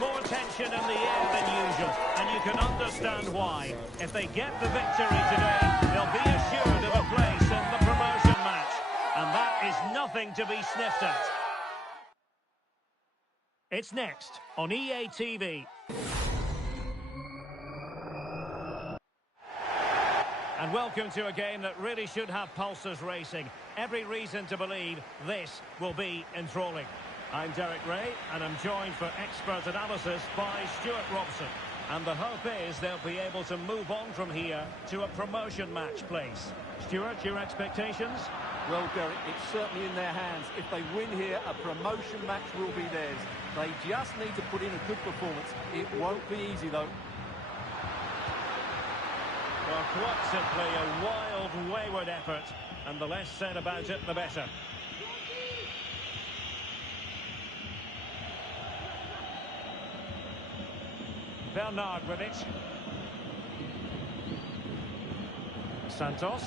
more tension in the air than usual, and you can understand why. If they get the victory today, they'll be assured of a place in the promotion match. And that is nothing to be sniffed at. It's next on EA TV. And welcome to a game that really should have pulses racing. Every reason to believe this will be enthralling. I'm Derek Ray, and I'm joined for expert analysis by Stuart Robson. And the hope is they'll be able to move on from here to a promotion match place. Stuart, your expectations? Well, Derek, it's certainly in their hands. If they win here, a promotion match will be theirs. They just need to put in a good performance. It won't be easy, though. Well, quite simply a wild, wayward effort, and the less said about it, the better. Bernard with it. Santos.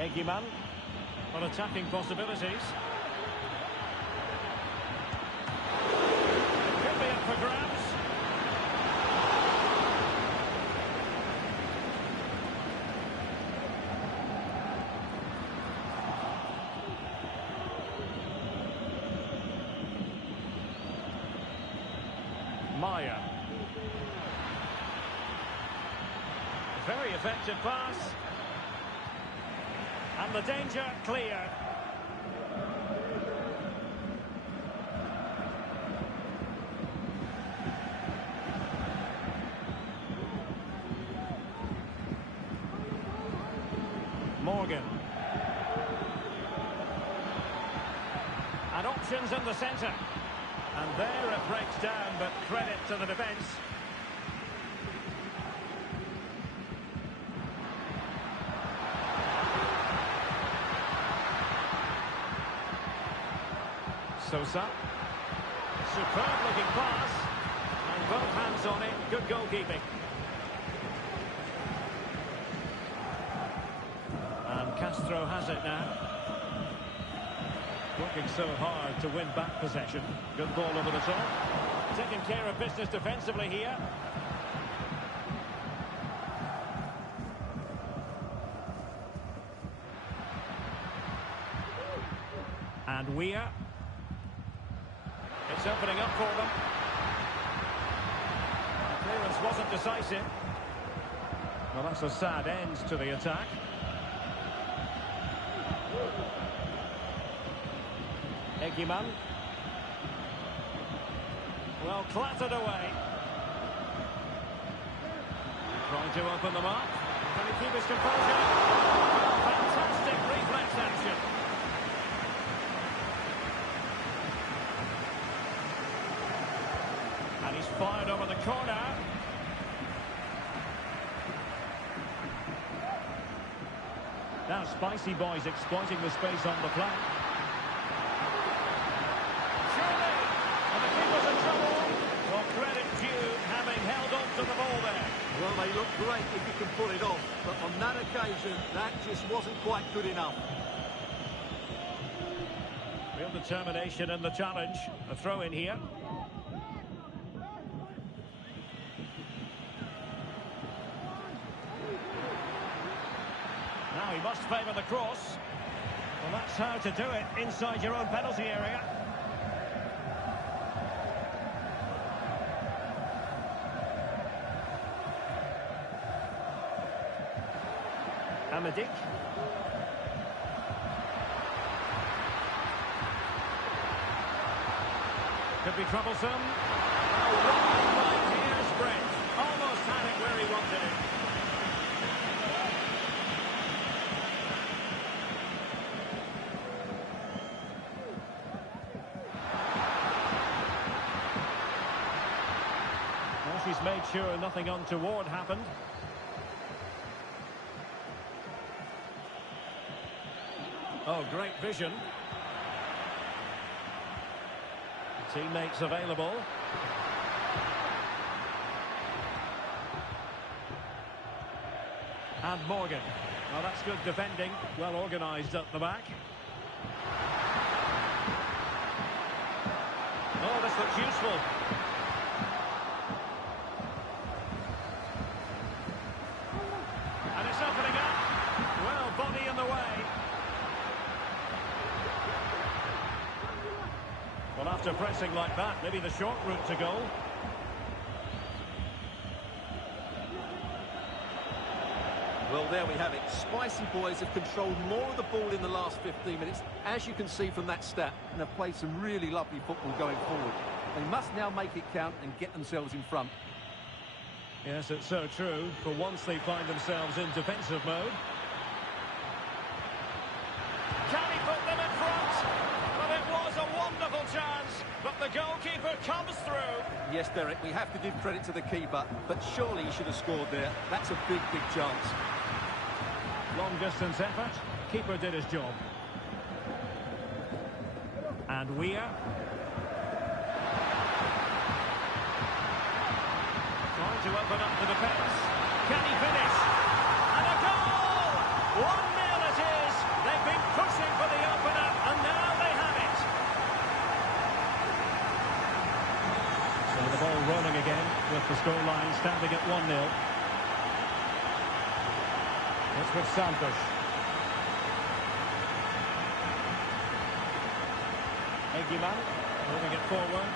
Egiman. On attacking possibilities. Could be up for grabs. Maya. Very effective pass. And the danger clear. Morgan. And options in the centre. And there it breaks down, but credit to the defence. Sosa. Superb looking pass. And both hands on it. Good goalkeeping. And Castro has it now. Working so hard to win back possession. Good ball over the top. Taking care of business defensively here. And Weir. It's opening up for them. The clearance wasn't decisive. Well, that's a sad end to the attack. Egiman. Well, clattered away. Trying to open them up. Can he keep his composure? Fantastic reflex action. And he's fired over the corner. Now Spicy Boys exploiting the space on the flank. To the ball there. Well, they look great if you can pull it off, but on that occasion, that just wasn't quite good enough. Real determination in the challenge. A throw in here. Now he must favour the cross. Well, that's how to do it inside your own penalty area. Amadik. Could be troublesome. Oh, wide by hair's breadth. Almost had it where he wanted it. Well, she's made sure nothing untoward happened. Oh, great vision. Teammates available. And Morgan. Well, that's good defending. Well organised at the back. Oh, looks useful. And it's opening up. Well, body in the way. Well, after pressing like that, maybe the short route to goal. Well, there we have it. Spicy boys have controlled more of the ball in the last 15 minutes, as you can see from that stat, and have played some really lovely football going forward. They must now make it count and get themselves in front. Yes, it's so true. For once they find themselves in defensive mode. Can he put them in front? Well, it was a wonderful chance, but the goalkeeper comes through. Yes, Derek, we have to give credit to the keeper, but surely he should have scored there. That's a big, big chance. Long distance effort. Keeper did his job. And Weir. Trying to open up the defence. Can he finish? And a goal! 1-0 it is. They've been pushing for the opener, and now they have it. So the ball rolling again with the scoreline standing at 1-0. It's with Santos. Eguiman moving it forward.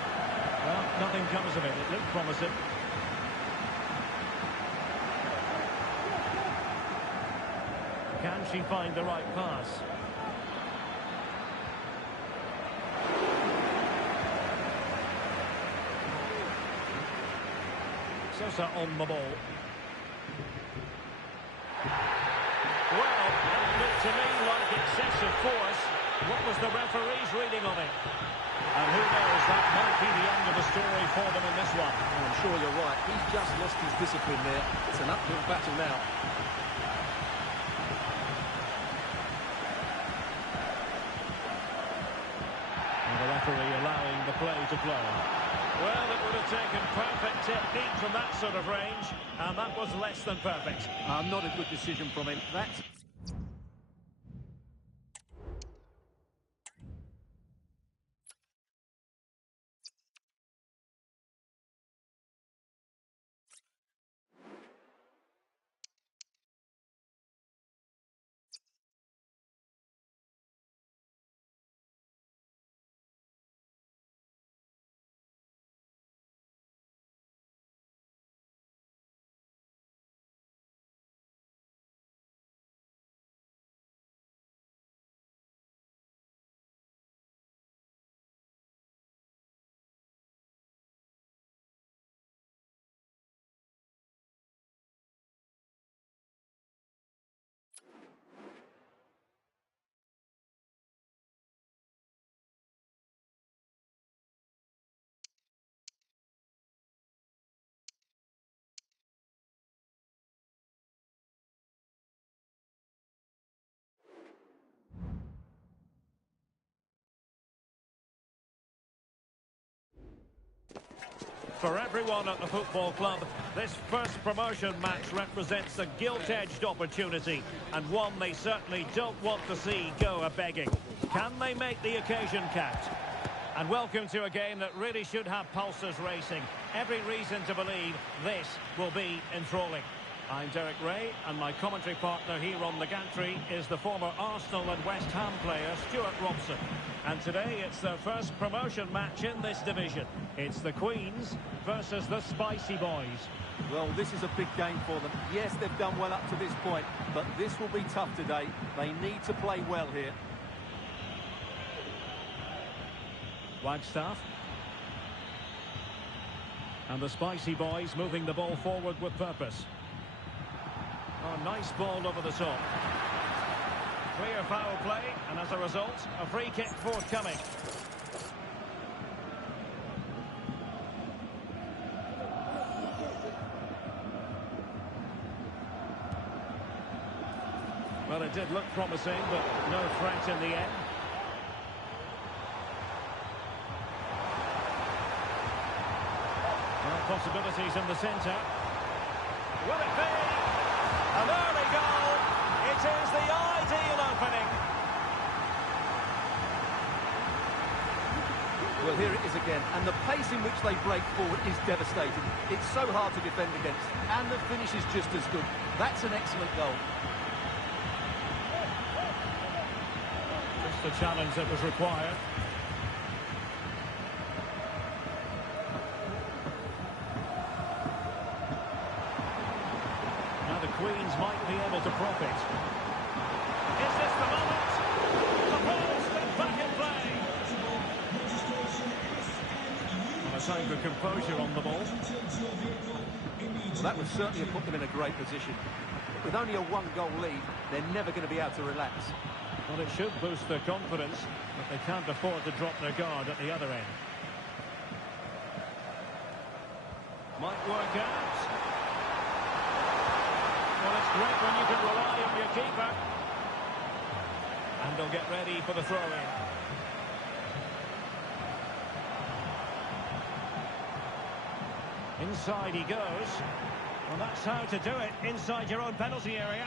Well, nothing comes of it. It looked promising. Can she find the right pass? Sosa on the ball. Well, it looked to me like excessive force. What was the referee's reading of it? And who knows, that might be the end of the story for them in this one. Oh, I'm sure you're right. He's just lost his discipline there. It's an uphill battle now. And the referee allowing the play to flow. Well, it would have taken perfect technique from that sort of range, and that was less than perfect. Not a good decision from him. That's... For everyone at the football club, this first promotion match represents a gilt-edged opportunity, and one they certainly don't want to see go a-begging. Can they make the occasion count? And welcome to a game that really should have pulses racing. Every reason to believe this will be enthralling. I'm Derek Ray, and my commentary partner here on the gantry is the former Arsenal and West Ham player Stuart Robson. And today it's their first promotion match in this division. It's the Queens versus the Spicy Boys. Well, this is a big game for them. Yes, they've done well up to this point, but this will be tough today. They need to play well here. Wagstaff. And the Spicy Boys moving the ball forward with purpose. Oh, nice ball over the top. Clear foul play, and as a result, a free kick forthcoming. Well, it did look promising, but no threat in the end. Well, possibilities in the centre. Will it be? An early goal. It is the ideal opening. Well, here it is again, and the pace in which they break forward is devastating. It's so hard to defend against, and the finish is just as good. That's an excellent goal. Just the challenge that was required. Now the Queens might be able to profit. Is this the moment? The ball's slipped back in play. A time for composure on the ball. Well, that would certainly have put them in a great position. But with only a one-goal lead, they're never going to be able to relax. Well, it should boost their confidence, but they can't afford to drop their guard at the other end. Might work out. Well, it's great when you can rely on your keeper. And they'll get ready for the throw-in. Inside he goes. Well, that's how to do it, inside your own penalty area.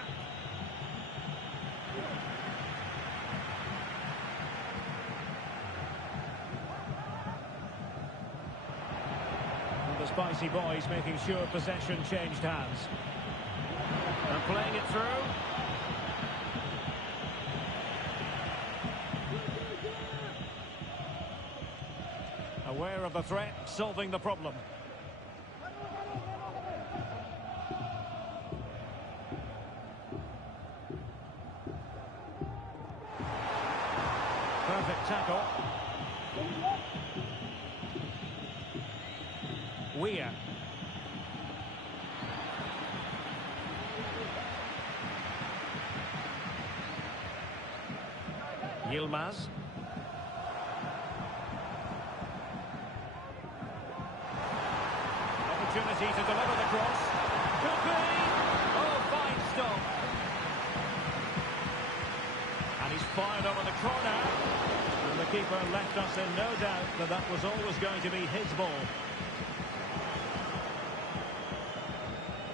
And the Spicy Boys making sure possession changed hands. And playing it through. Aware of the threat, solving the problem. Perfect tackle. Weir. Yilmaz. Opportunity to deliver the cross. Could be. Oh, fine stop. And he's fired over the corner. And the keeper left us in no doubt that that was always going to be his ball.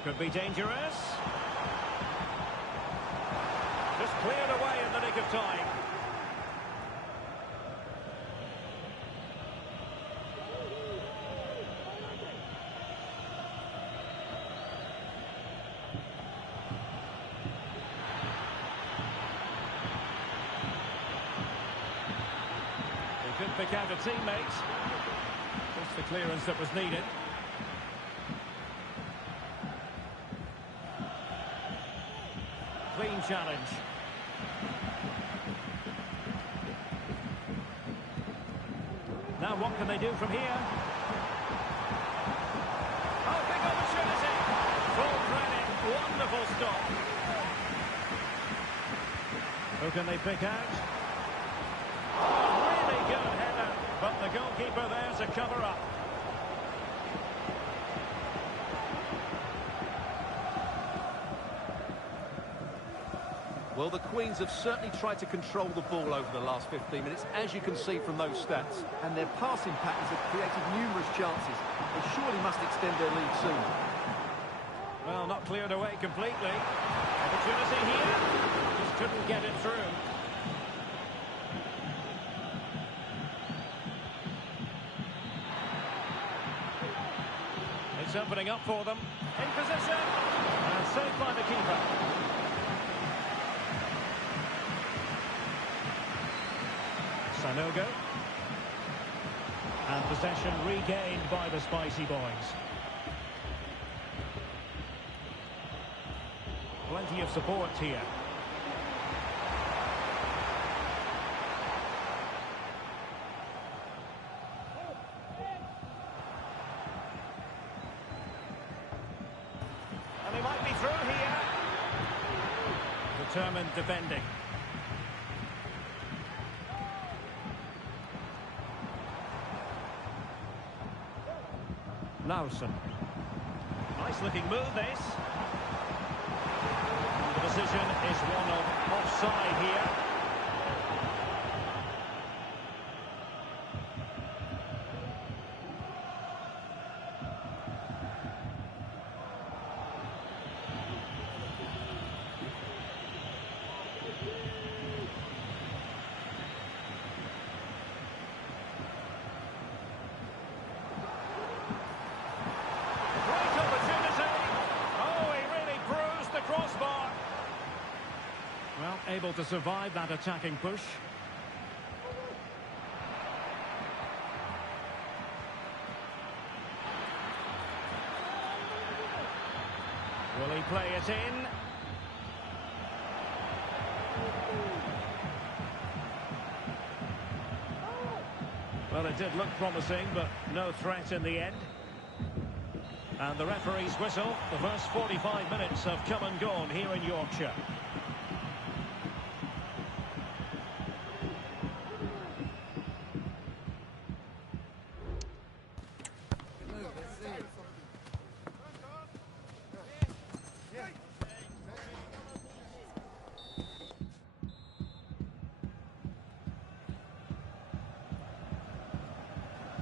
Could be dangerous. Just cleared away in the nick of time. Could pick out a teammate. Just the clearance that was needed. Clean challenge. Now what can they do from here? Oh, big opportunity. Full credit. Wonderful stop. Who can they pick out? Good header, but the goalkeeper there to cover up. Well, the Queens have certainly tried to control the ball over the last 15 minutes, as you can see from those stats. And their passing patterns have created numerous chances. They surely must extend their lead soon. Well, not cleared away completely. Opportunity here. Just couldn't get it through. It's opening up for them. In position. And saved by the keeper. Sanogo. And possession regained by the Spicy Boys. Plenty of support here. And he might be through here. Determined defending. Lausen. Nice looking move this. The decision is one of offside here. to survive that attacking push. Will he play it in? Well, it did look promising, but no threat in the end. And the referee's whistle. The first 45 minutes have come and gone here in Yorkshire.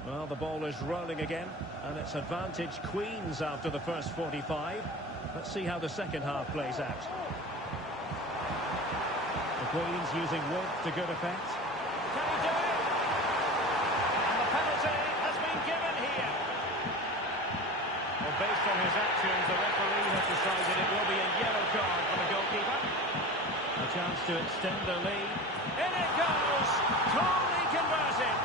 Well, the ball is rolling again, and it's advantage Queens after the first 45. Let's see how the second half plays out. The Queens using width to good effect. Can he do it? And the penalty has been given here. Well, based on his actions, the referee has decided it will be a yellow card for the goalkeeper. A chance to extend the lead. In it goes! Totally converted!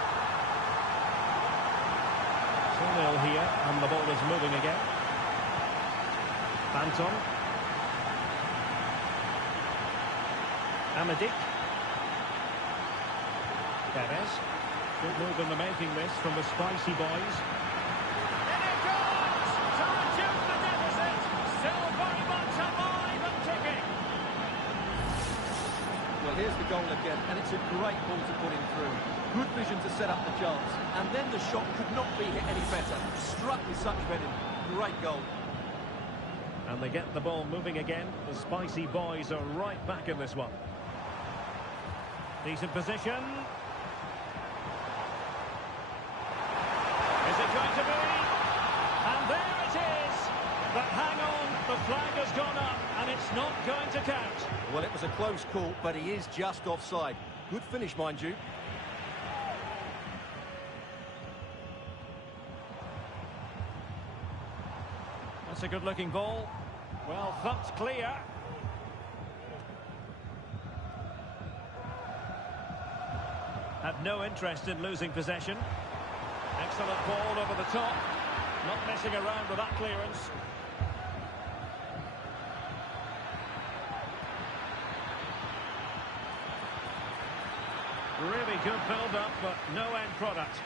2-0 here, and the ball is moving again. Banton. Amadik. Perez. Good move in the making this from the Spicy Boys. In it goes! To reduce the deficit! Still very much alive and kicking. Well, here's the goal again, and it's a great ball to put him through. Good vision to set up the chance, and then the shot could not be hit any better. Struck with such venom. Great goal. And they get the ball moving again. The Spicy Boys are right back in this one. Decent position. Is it going to be? And there it is! But hang on, the flag has gone up, and it's not going to count. Well, it was a close call, but he is just offside. Good finish, mind you. That's a good-looking ball. Well, thumped clear. Had no interest in losing possession. Excellent ball over the top. Not messing around with that clearance. Really good build-up, but no end product.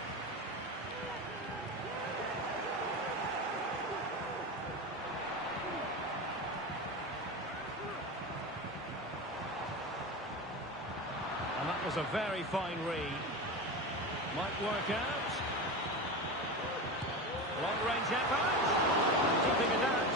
And that was a very fine read. Might work out. Long-range effort. Keeping it out.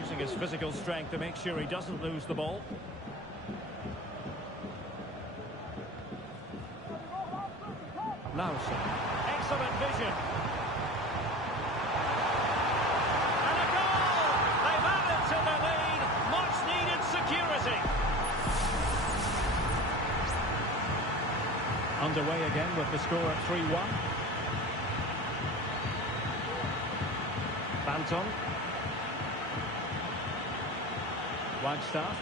Using his physical strength to make sure he doesn't lose the ball. Lawson. Excellent vision. Underway again with the score at 3-1. Banton. Wagstaff.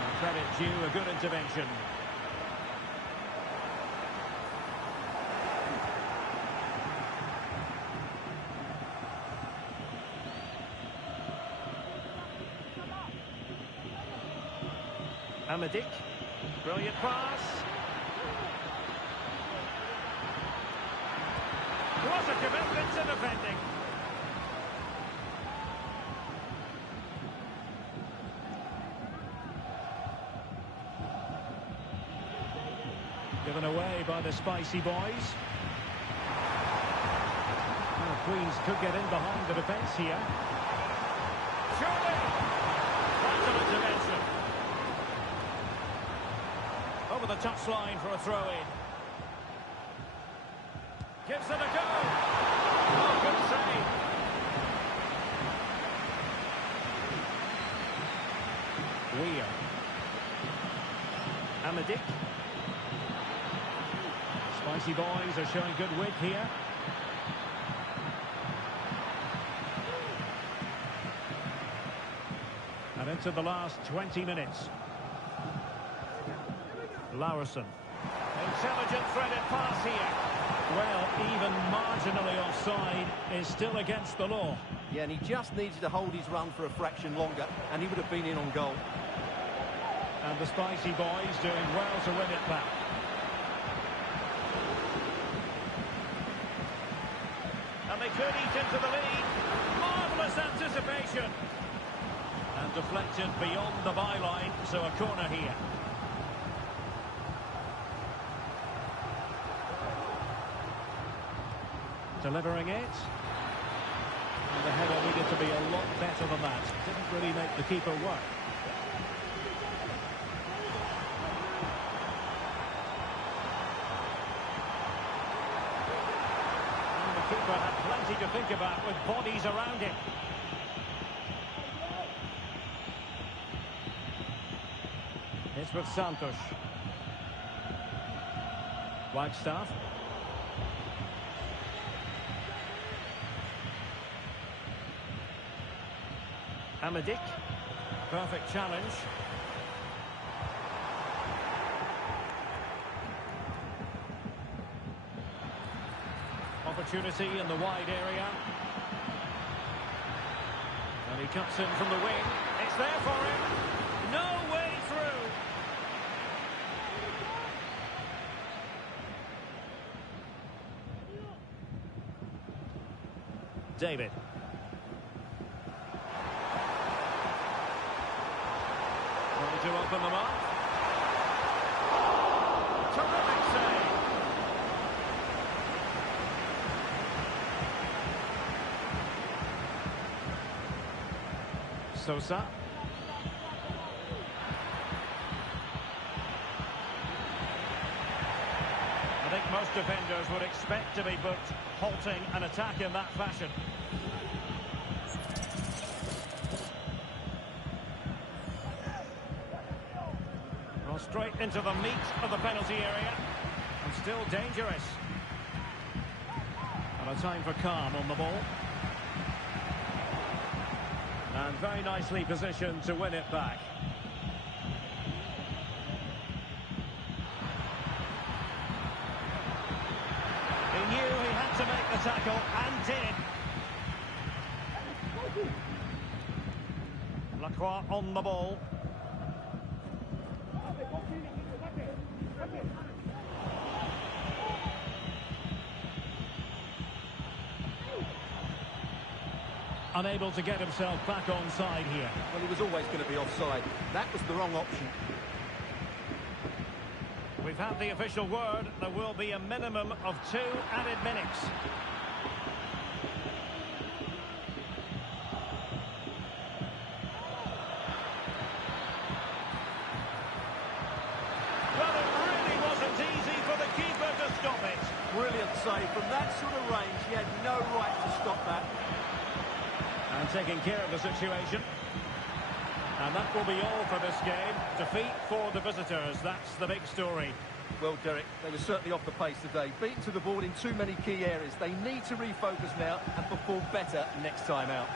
And credit due, a good intervention. Amadik. Brilliant pass. What a commitment to defending. Given away by the Spicy Boys. Well, Queens could get in behind the defence here. Surely! That's an intervention. Over the touchline for a throw-in. Gives it a go. Oh, good save. Weir. Amadik. Spicy Boys are showing good width here. into the last 20 minutes. Laursen. Intelligent threaded pass here. Well, even marginally offside is still against the law. Yeah, and he just needed to hold his run for a fraction longer, and he would have been in on goal. And the Spicy boys doing well to win it back. And they could eat into the lead. Marvellous anticipation. And deflected beyond the byline, so a corner here. Delivering it. And the header needed to be a lot better than that. Didn't really make the keeper work. And the keeper had plenty to think about with bodies around him. It's with Santos. Wagstaff. Amadik. Perfect challenge. Opportunity in the wide area. And he cuts in from the wing. It's there for him. No way through. David. Trying to open them up. Terrific save. Sosa. I think most defenders would expect to be booked halting an attack in that fashion. Well, straight into the meat of the penalty area. And still dangerous. And a time for calm on the ball. And very nicely positioned to win it back. He knew he had to make the tackle and did. Lacroix on the ball. Unable to get himself back onside here. Well, he was always going to be offside. That was the wrong option. We've had the official word. There will be a minimum of 2 added minutes. Well, it really wasn't easy for the keeper to stop it. Brilliant save. From that sort of range, he had no right to stop that. And taking care of the situation. And that will be all for this game. Defeat for the visitors. That's the big story. Well, Derek, they were certainly off the pace today. Beaten to the ball in too many key areas. They need to refocus now and perform better next time out.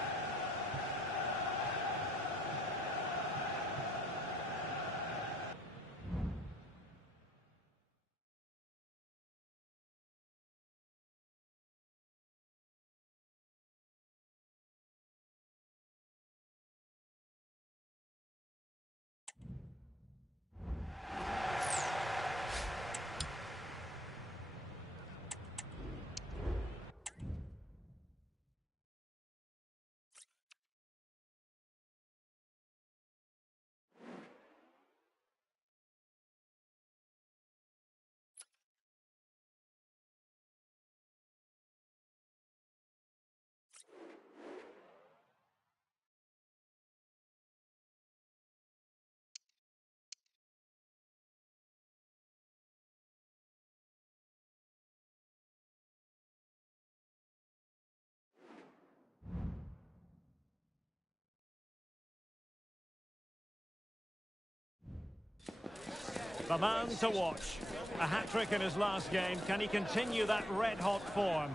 The man to watch. A hat-trick in his last game. Can he continue that red-hot form?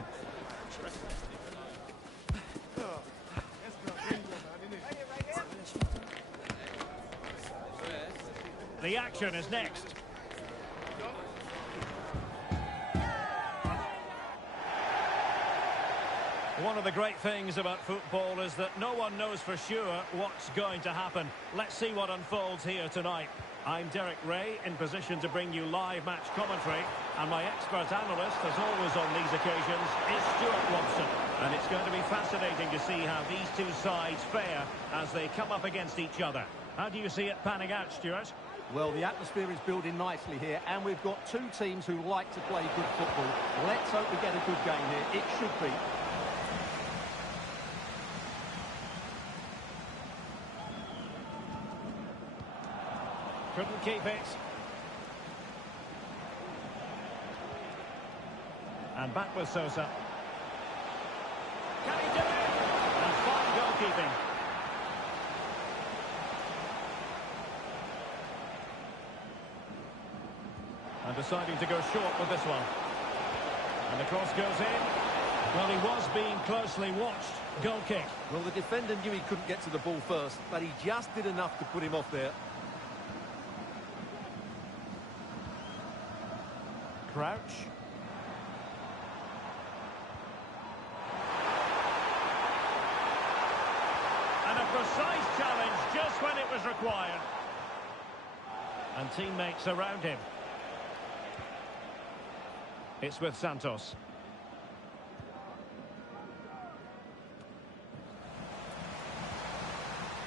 The action is next. One of the great things about football is that no one knows for sure what's going to happen. Let's see what unfolds here tonight. I'm Derek Ray, in position to bring you live match commentary, and my expert analyst, as always on these occasions, is Stuart Robson. And it's going to be fascinating to see how these two sides fare as they come up against each other. How do you see it panning out, Stuart? Well, the atmosphere is building nicely here, and we've got two teams who like to play good football. Let's hope we get a good game here. It should be. Couldn't keep it. And back with Sosa. Can he do it? And fine goalkeeping. And deciding to go short with this one. And the cross goes in. Well, he was being closely watched. Goal kick. Well, the defender knew he couldn't get to the ball first, but he just did enough to put him off there. Crouch. And a precise challenge just when it was required. And teammates around him. It's with Santos.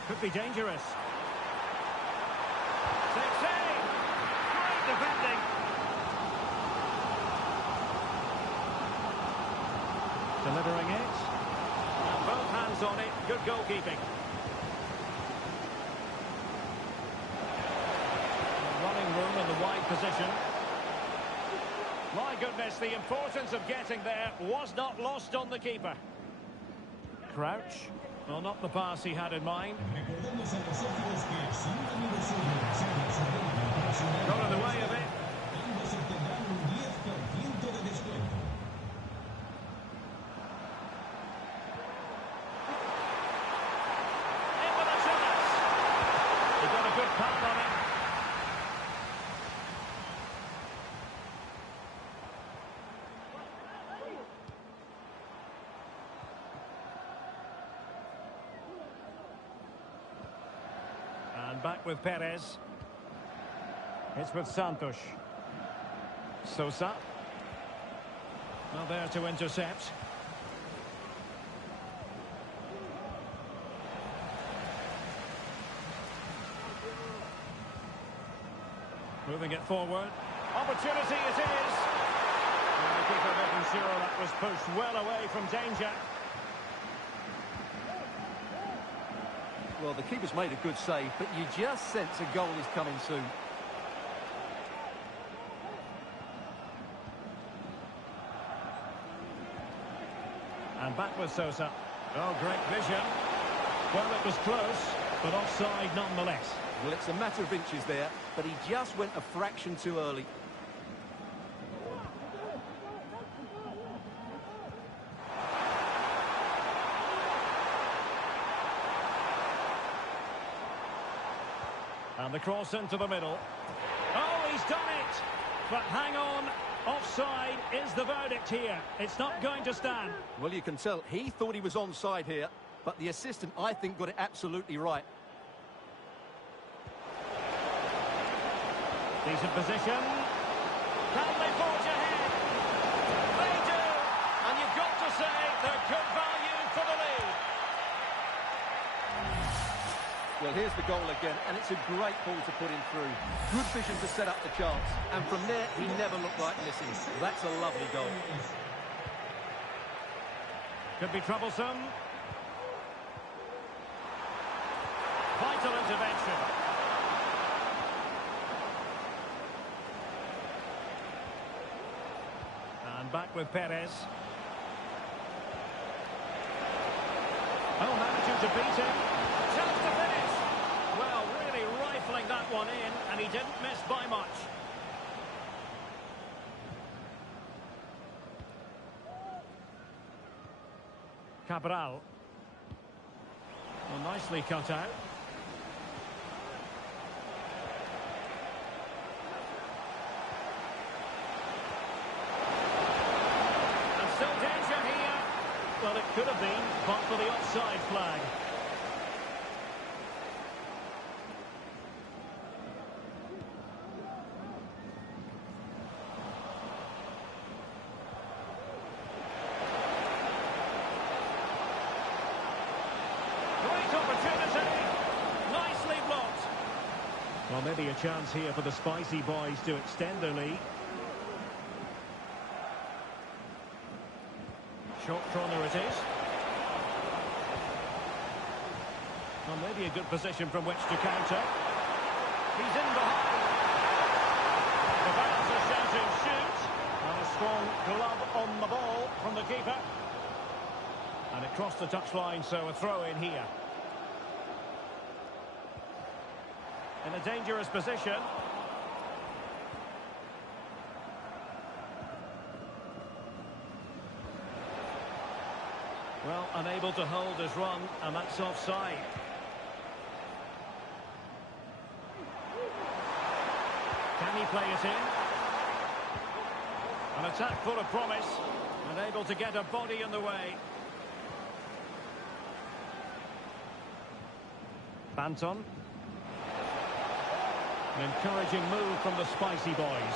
Could be dangerous. Save! Great defending. Delivering it. And both hands on it. Good goalkeeping. Running room in the wide position. My goodness, the importance of getting there was not lost on the keeper. Crouch. Well, not the pass he had in mind. Got in the way of it. And back with Perez. It's with Santos. Sosa. Well, there to intercept. Moving it forward. Opportunity it is. And the keeper making sure that was pushed well away from danger. Well, the keeper's made a good save, but you just sense a goal is coming soon. And back with Sosa. Oh, great vision. Well, it was close, but offside nonetheless. Well, it's a matter of inches there, but he just went a fraction too early. And the cross into the middle. Oh, he's done it! But hang on, offside is the verdict here. It's not going to stand. Well, you can tell he thought he was onside here, but the assistant, I think, got it absolutely right. Decent position. Can they forge ahead? They do! And you've got to say they're good value for the lead. Well, here's the goal again, and it's a great ball to put him through. Good vision to set up the chance, and from there, he never looked like missing. That's a lovely goal. Could be troublesome. Vital intervention. And back with Perez. Oh, managing to beat him. Chance to finish. Well, really rifling that one in, and he didn't miss by much. Cabral. Well, nicely cut out. offside flag. Great opportunity. Nicely blocked. Well, maybe a chance here for the Spicy Boys to extend their lead. Short corner it is. Well, maybe a good position from which to counter. He's in behind. The fans are shouting shoot. And a strong glove on the ball from the keeper. And it crossed the touchline, so a throw in here. In a dangerous position. Well, unable to hold his run, and that's offside. Can he play it in? An attack full of promise, and able to get a body in the way. Banton. An encouraging move from the Spicy Boys.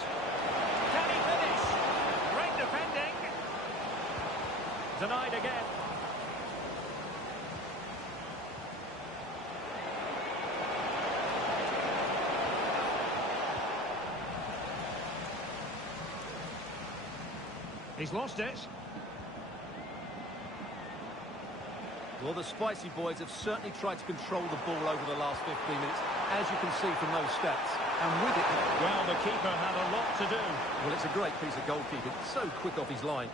Can he finish? Great defending. Denied again. He's lost it. Well, the Spicy Boys have certainly tried to control the ball over the last 15 minutes, as you can see from those stats. And with it... Well, the keeper had a lot to do. Well, it's a great piece of goalkeeping. So quick off his line.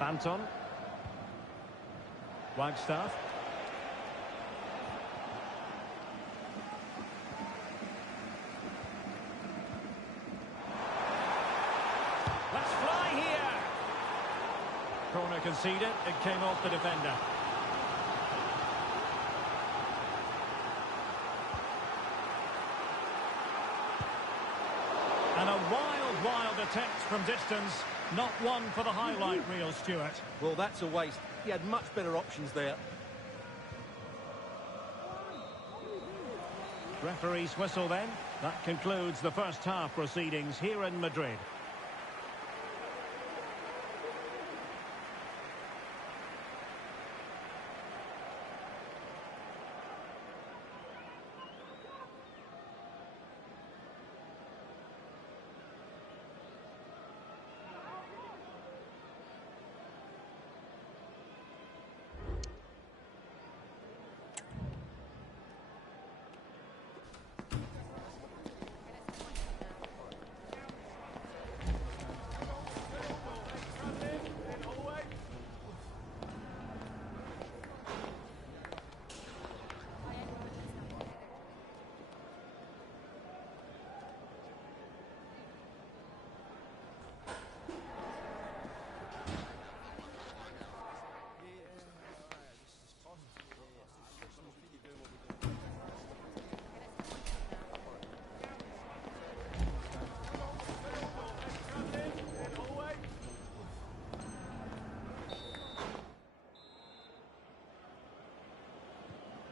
Banton. Wagstaff. Let's fly here. Corner conceded. It came off the defender. And a wild attempt from distance. Not one for the highlight reel, Stuart. Well, that's a waste. He had much better options there. Referee's whistle then. That concludes the first half proceedings here in Madrid.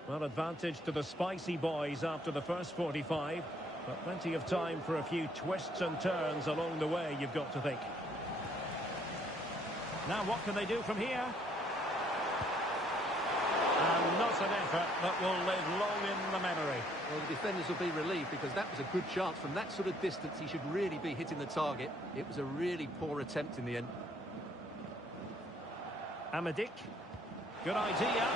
Well, advantage to the Spicy Boys after the first 45, but plenty of time for a few twists and turns along the way, you've got to think. Now what can they do from here? And not an effort that will live long in the memory. Well, the defenders will be relieved because that was a good chance. From that sort of distance, he should really be hitting the target. It was a really poor attempt in the end. Amadik. Good idea.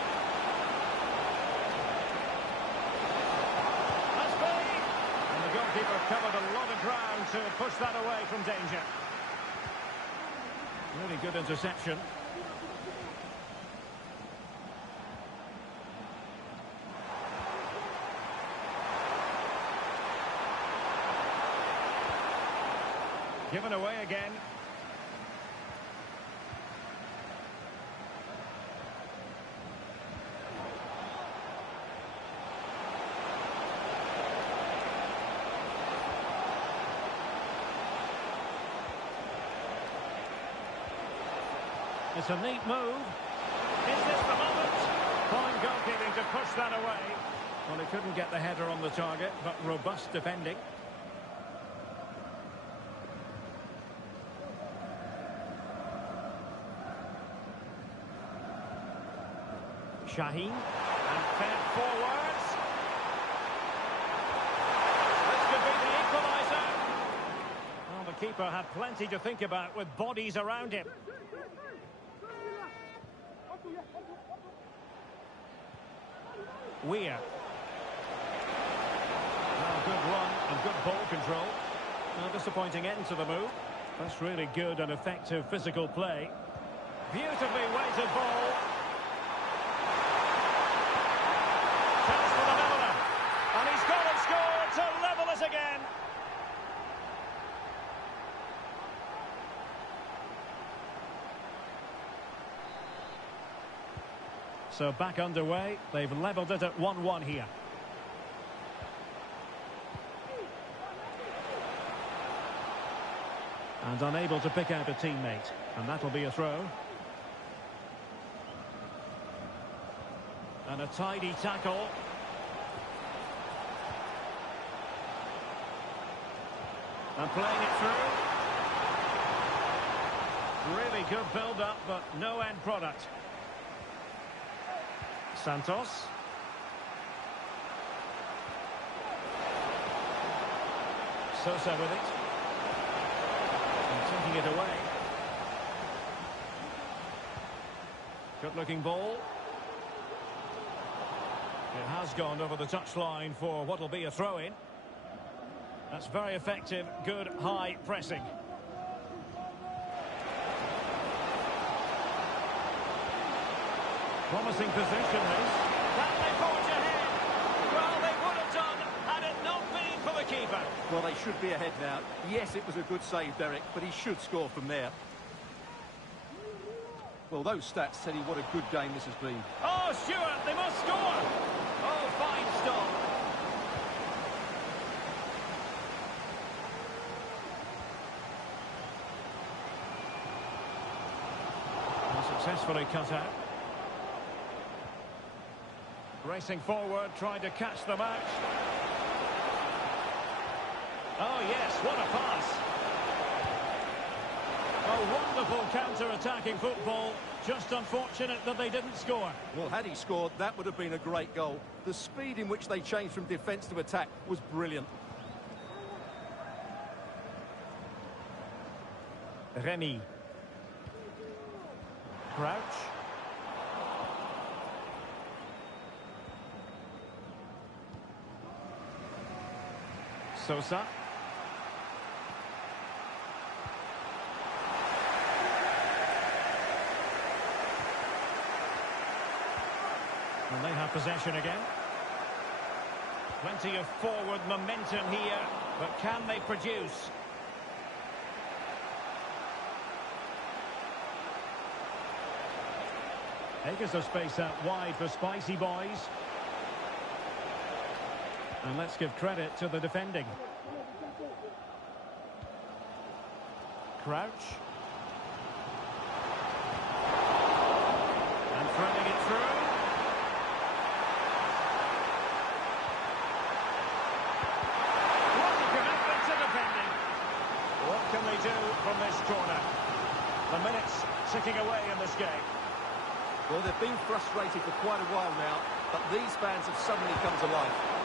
The goalkeeper covered a lot of ground to push that away from danger. Really good interception. Given away again. It's a neat move. Is this Well, he couldn't get the header on the target, but robust defending. Shaheen, and fed forwards. This could be the equaliser. Well, the keeper had plenty to think about with bodies around him. Weir. Well, good run and good ball control. No disappointing end to the move. That's really good and effective physical play. Beautifully weighted ball. Chance for the leveller. And he's got it scored to level us again. So back underway. They've levelled it at 1-1 here. And unable to pick out a teammate. And that'll be a throw. And a tidy tackle. And playing it through. Really good build-up, but no end product. Santos. Sosa with it. And taking it away. Good-looking ball. It has gone over the touchline for what will be a throw-in. That's very effective, good high pressing. Promising position this. Can they forge ahead? Well, they would have done had it not been for the keeper. Well, they should be ahead now. Yes, it was a good save, Derek, but he should score from there. Well, those stats tell you what a good game this has been. Oh, Stewart, they must score. Oh, fine stop. Successfully cut out. Racing forward, trying to catch them out. Oh yes, what a pass. A wonderful counter-attacking football. Just unfortunate that they didn't score. Well, had he scored, that would have been a great goal. The speed in which they changed from defence to attack was brilliant. Remy. Crouch. Sosa. And they have possession again. Plenty of forward momentum here, but can they produce? Acres of space out wide for Spicy Boys. And let's give credit to the defending. Crouch. And threading it through. What a commitment to defending. What can they do from this corner? The minutes ticking away in this game. Well, they've been frustrated for quite a while now, but these fans have suddenly come to life.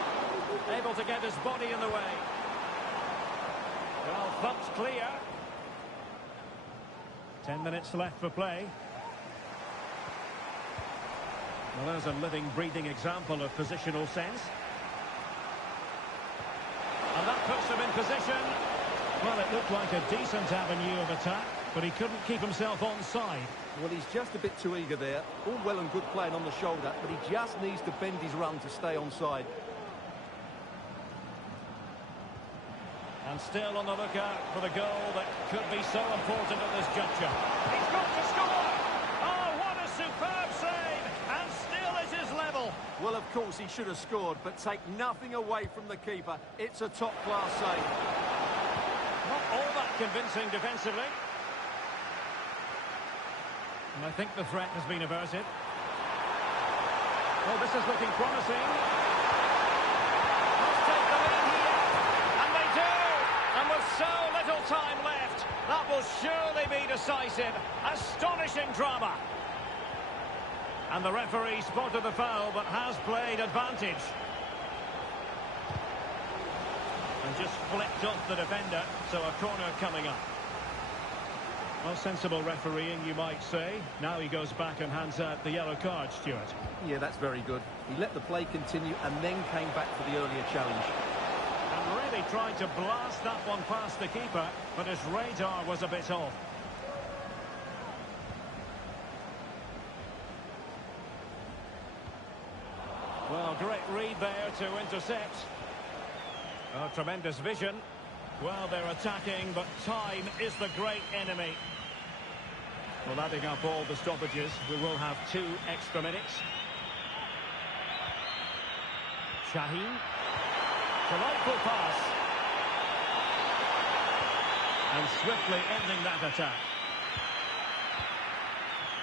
Able to get his body in the way. Well, thumped clear. 10 minutes left for play. Well, there's a living, breathing example of positional sense. And that puts him in position. Well, it looked like a decent avenue of attack, but he couldn't keep himself onside. Well, he's just a bit too eager there. All well and good playing on the shoulder, but he just needs to bend his run to stay onside. And still on the lookout for the goal that could be so important at this juncture. He's got to score! Oh, what a superb save! And still it is level. Well, of course, he should have scored, but take nothing away from the keeper. It's a top-class save. Not all that convincing defensively. And I think the threat has been averted. Well, this is looking promising. so little time left. That will surely be decisive. Astonishing drama. And the referee spotted the foul, but has played advantage. And just flicked off the defender, so a corner coming up. Well, sensible refereeing, you might say. Now he goes back and hands out the yellow card, Stuart. Yeah, that's very good. He let the play continue and then came back for the earlier challenge. And really tried to blast that one past the keeper, but his radar was a bit off. Well, great read there to intercept. Oh, tremendous vision. Well, they're attacking, but time is the great enemy. Well, adding up all the stoppages, we will have 2 extra minutes. Shaheen. Delightful pass. And swiftly ending that attack.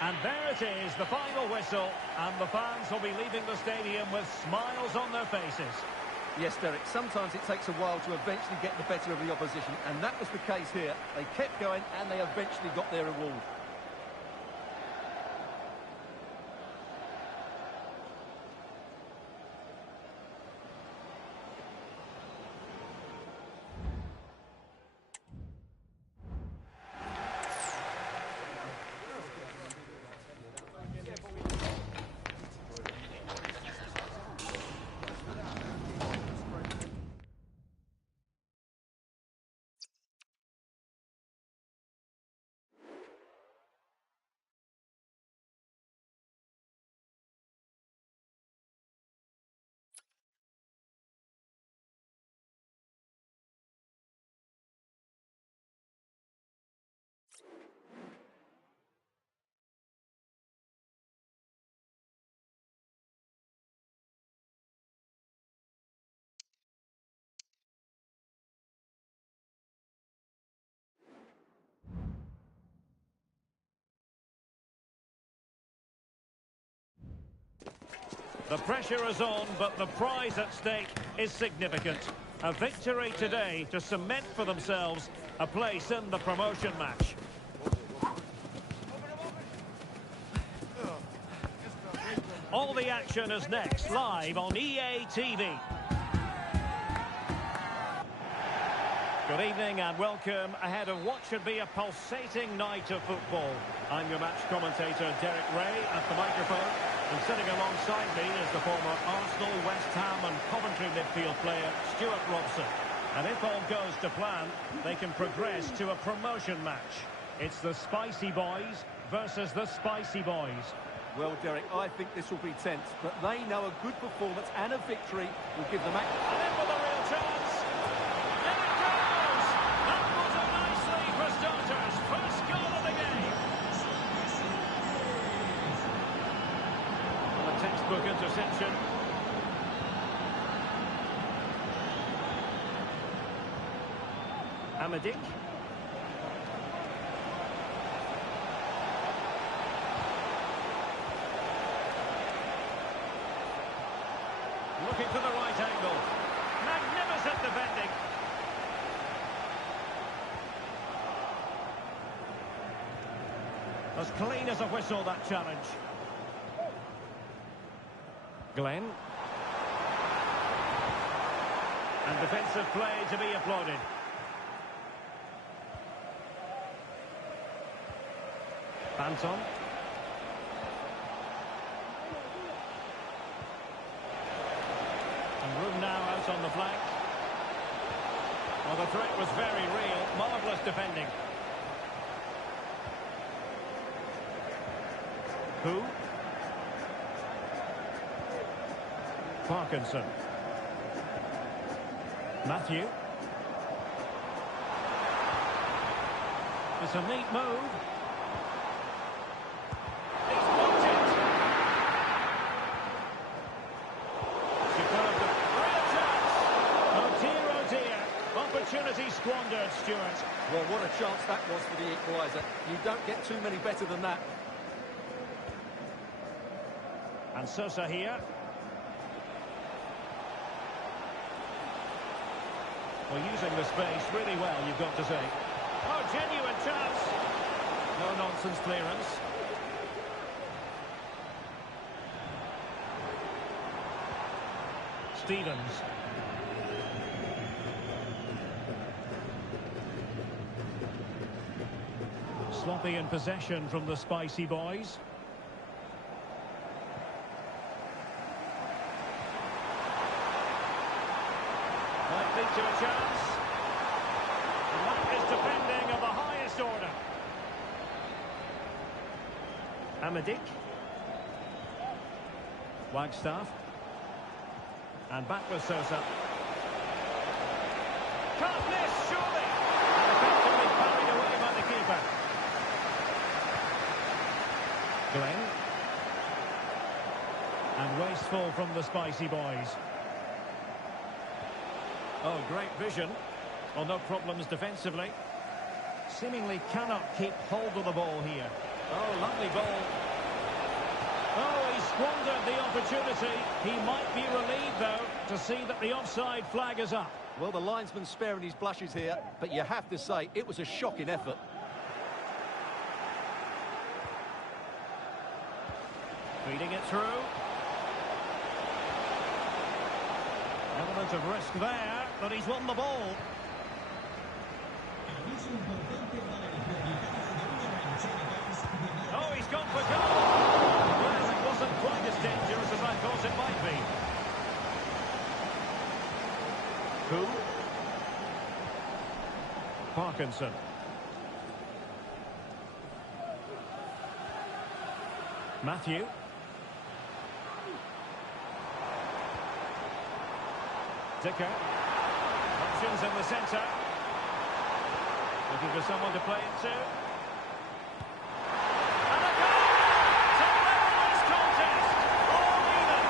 And there it is, the final whistle, and the fans will be leaving the stadium with smiles on their faces. Yes, Derek, sometimes it takes a while to eventually get the better of the opposition, and that was the case here. They kept going, and they eventually got their reward. The pressure is on, but the prize at stake is significant. A victory today to cement for themselves a place in the promotion match. All the action is next, live on EA TV. Good evening and welcome ahead of what should be a pulsating night of football. I'm your match commentator, Derek Ray, at the microphone. And sitting alongside me is the former Arsenal, West Ham and Coventry midfield player, Stuart Robson. And if all goes to plan, they can progress to a promotion match. It's the Spicy Boys versus the Spicy Boys. Well, Derek, I think this will be tense, but they know a good performance and a victory will give them... And in with a real chance. In it goes! That was a nice lead for starters. First goal of the game. A textbook interception. Amadik. Looking for the right angle. Magnificent defending. As clean as a whistle, that challenge. Glenn. And defensive play to be applauded. Banton. And room now out on the flank. Well, the threat was very real. Marvellous defending. Who? Parkinson. Matthew. It's a neat move. It's blocked it. Superb. Real chance. Oh dear. Opportunity squandered, Stuart. Well, what a chance that was for the equaliser. You don't get too many better than that. And Sosa here. Well, using the space really well, you've got to say. Oh, genuine chance. No nonsense clearance. Stevens. Sloppy in possession from the spicy boys. Might lead to a chance. And that is defending of the highest order. Amadik. Wagstaff. And back with Sosa. Can't miss, surely. And effectively carried away by the keeper. Glenn. And wasteful from the spicy boys. Oh, great vision. Well, no problems defensively. Seemingly cannot keep hold of the ball here. Oh, lovely ball. Oh, he squandered the opportunity. He might be relieved, though, to see that the offside flag is up. Well, the linesman's sparing his blushes here, but you have to say it was a shocking effort. Feeding it through. Element of risk there, but he's won the ball. Oh, he's gone for goal. Well, it wasn't quite as dangerous as I thought it might be. Who? Parkinson. Matthew. Dicker. Options in the centre. Looking for someone to play it to. And a goal! To level this contest. All even.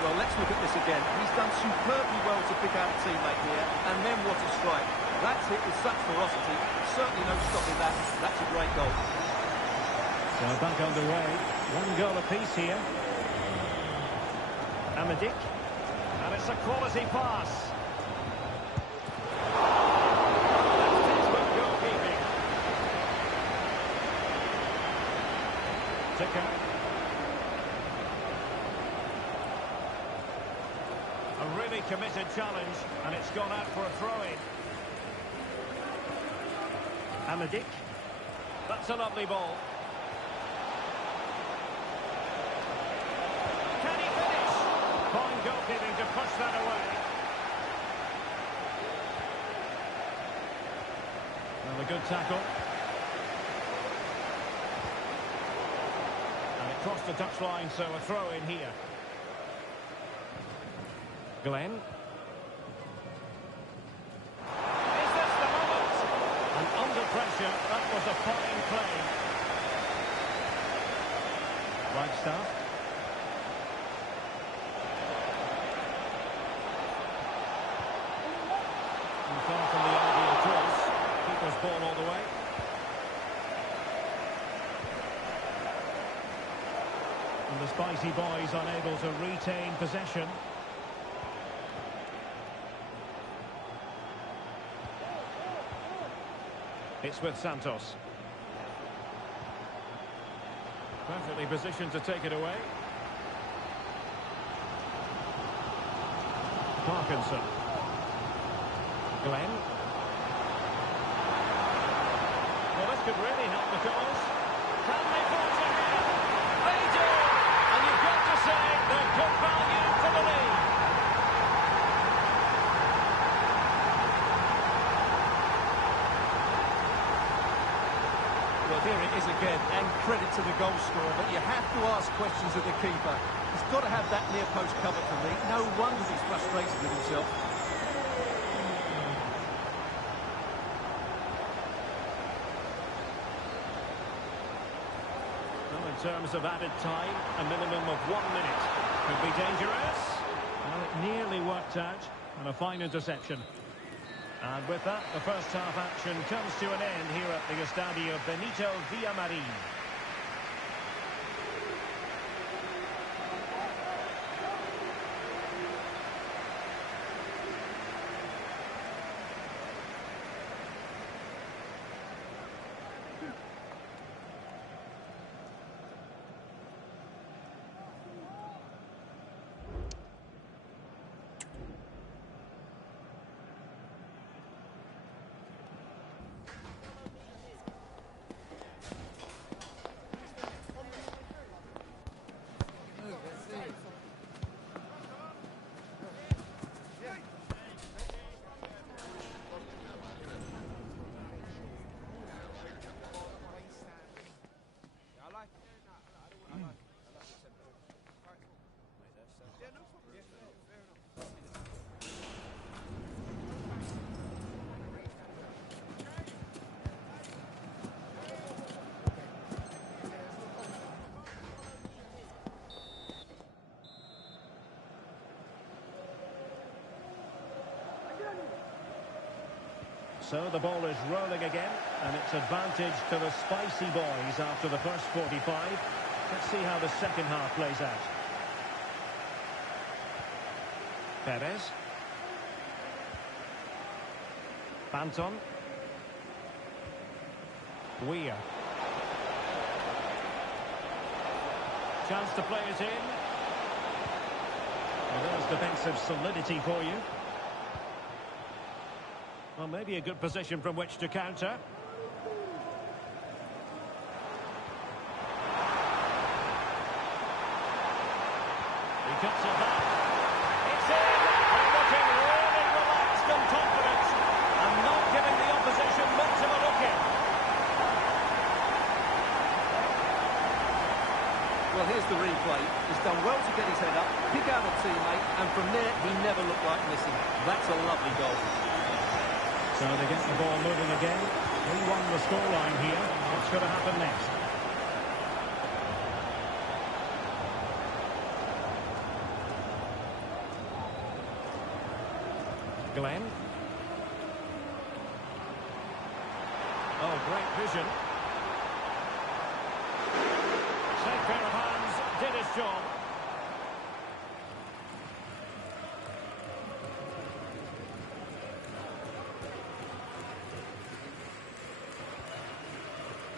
Well, let's look at this again. He's done superbly well to pick out a teammate here, and then what a strike. That's hit with such ferocity. Certainly no stopping that. That's a great goal. So back underway. One goal apiece here. Amadik. And it's a quality pass. That's textbook goalkeeping. Dicker. A really committed challenge, and it's gone out for a throw-in. Amadik. That's a lovely ball. Can he finish? Fine goalkeeping to push that away. And a good tackle. And it crossed the touchline, so a throw in here. Glenn. Is this the moment? And under pressure, that was a fine play. Wagstaff. Far from the ideal cross. Keeper's ball all the way. And the spicy boys unable to retain possession. It's with Santos. Perfectly positioned to take it away. Parkinson. Glenn. Well, this could really help the cause. Can they force ahead? They do! And you've got to say they're good value for the lead. Well, here it is again, and credit to the goal scorer, but you have to ask questions of the keeper. He's got to have that near post covered for me. No wonder he's frustrated with himself. In terms of added time, a minimum of 1 minute. Could be dangerous. Well, it nearly worked out, and a fine interception. And with that, the first half action comes to an end here at the Estadio Benito Villamarín. So the ball is rolling again, and it's advantage to the Spicy Boys after the first 45. Let's see how the second half plays out. Perez. Banton. Weir. Chance to play it in. Well, there's defensive solidity for you. Well, maybe a good position from which to counter. He cuts it back. It's in! They're looking really relaxed and confident, and not giving the opposition much of a look in. Well, here's the replay. He's done well to get his head up, pick out a teammate, and from there, he never looked like missing. That's a lovely goal. So they get the ball moving again. 3-1 the scoreline here. What's going to happen next? Glenn. Oh, great vision. Safe pair of hands, did his job.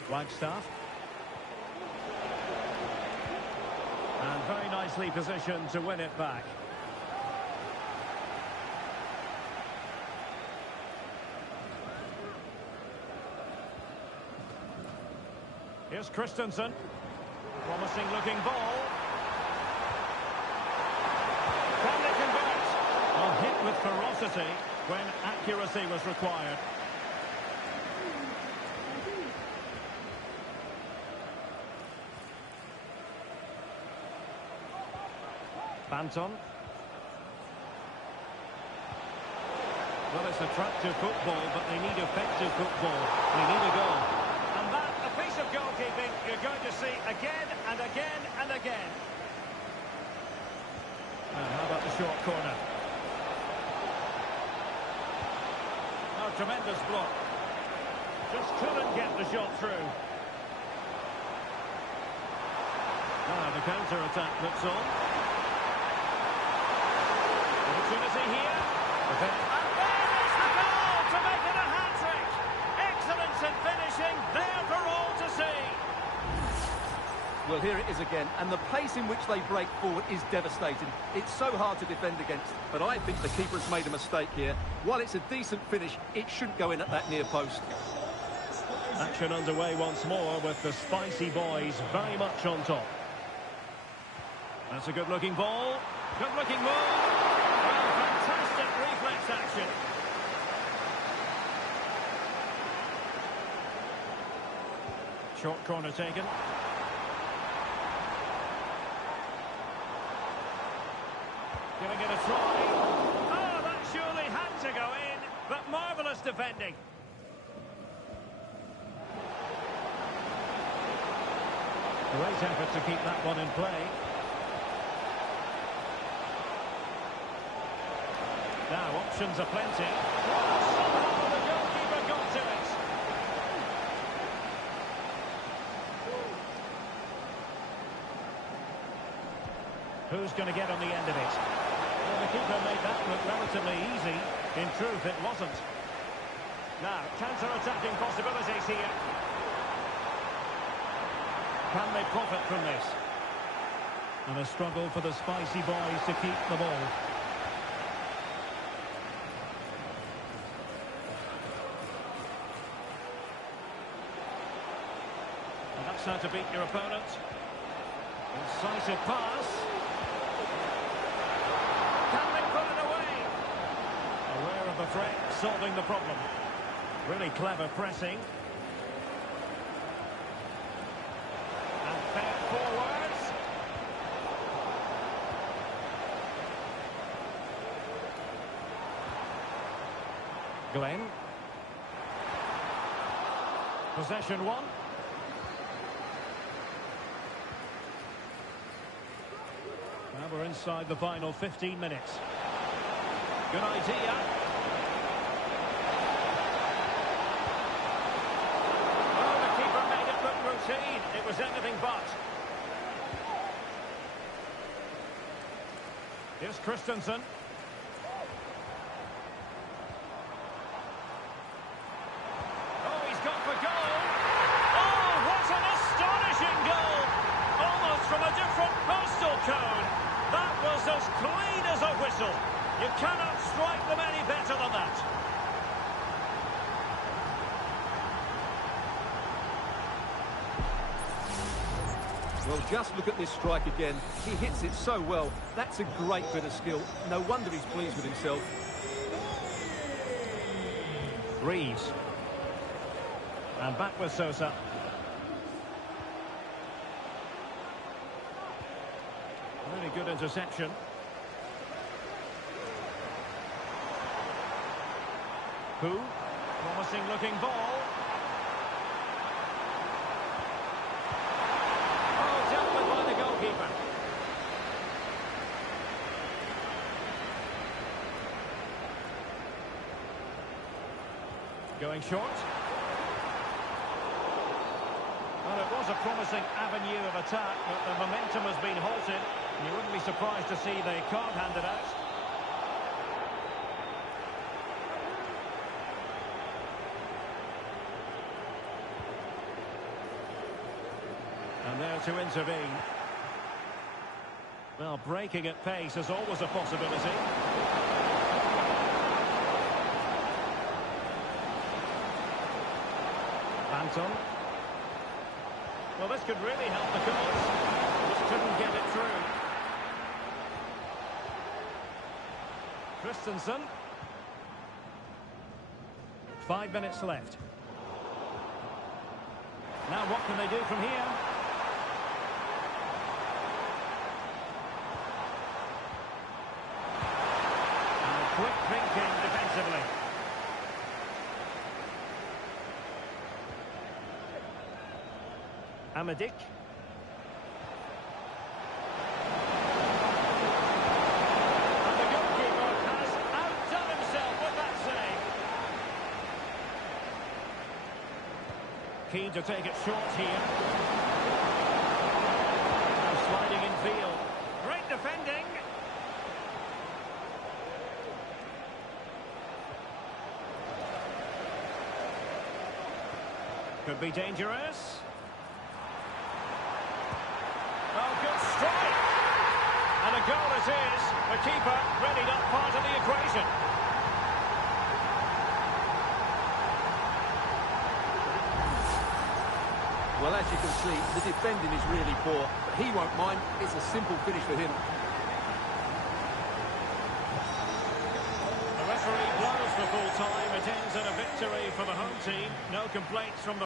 Wagstaff. And very nicely positioned to win it back. Here's Christensen. Promising looking ball. Can they convert? Well, hit with ferocity when accuracy was required. Banton. Well, it's attractive football, but they need effective football. They need a goal. And that, a piece of goalkeeping you're going to see again and again and again. And how about the short corner? Oh, tremendous block. Just couldn't get the shot through. Now the counter-attack looks on. Opportunity here. And there's the goal to make it a hat-trick. Excellence in finishing, there for all to see. Well, here it is again, and the pace in which they break forward is devastating. It's so hard to defend against, but I think the keeper has made a mistake here. While it's a decent finish, it shouldn't go in at that near post. Action underway once more with the Spicy Boys very much on top. That's a good-looking ball. Good-looking move. Well, fantastic reflex action. Short corner taken. Giving it a try. Oh, that surely had to go in, but marvellous defending. Great effort to keep that one in play. Now, options are plenty. Oh, somehow the goalkeeper got to it. Who's going to get on the end of it? Well, the keeper made that look relatively easy. In truth, it wasn't. Now, counter-attacking possibilities here. Can they profit from this? And a struggle for the Spicy Boys to keep the ball. And that's how to beat your opponent. Incisive pass. Can they put it away? Aware of the threat, solving the problem. Really clever pressing. And fair forwards. Glenn. Possession one. Now we're inside the final 15 minutes. Good idea. but. Here's Christensen. Oh, he's gone for goal. Oh, what an astonishing goal! Almost from a different postal code. That was as clean as a whistle. You cannot strike them any better than that. Well, just look at this strike again. He hits it so well. That's a great bit of skill. No wonder he's pleased with himself. Reeves. And back with Sosa. Really good interception. Who? Promising looking ball. Oh, dealt with by the goalkeeper. Going short. Well, it was a promising avenue of attack, but the momentum has been halted. You wouldn't be surprised to see the card handed out. And there to intervene. Well, breaking at pace is always a possibility. Anton. Well, this could really help the cause. Just couldn't get it through. Christensen. 5 minutes left. Now what can they do from here? And quick thinking defensively. Amadik. And the goalkeeper has outdone himself with that save. Keen to take it short here. Now sliding in field. Great defending. Could be dangerous. Oh, good strike! And a goal it is. The keeper ready not part of the equation. Well, as you can see, the defending is really poor, but he won't mind. It's a simple finish for him. The referee blows for full time. It ends in a victory for the home team. No complaints from the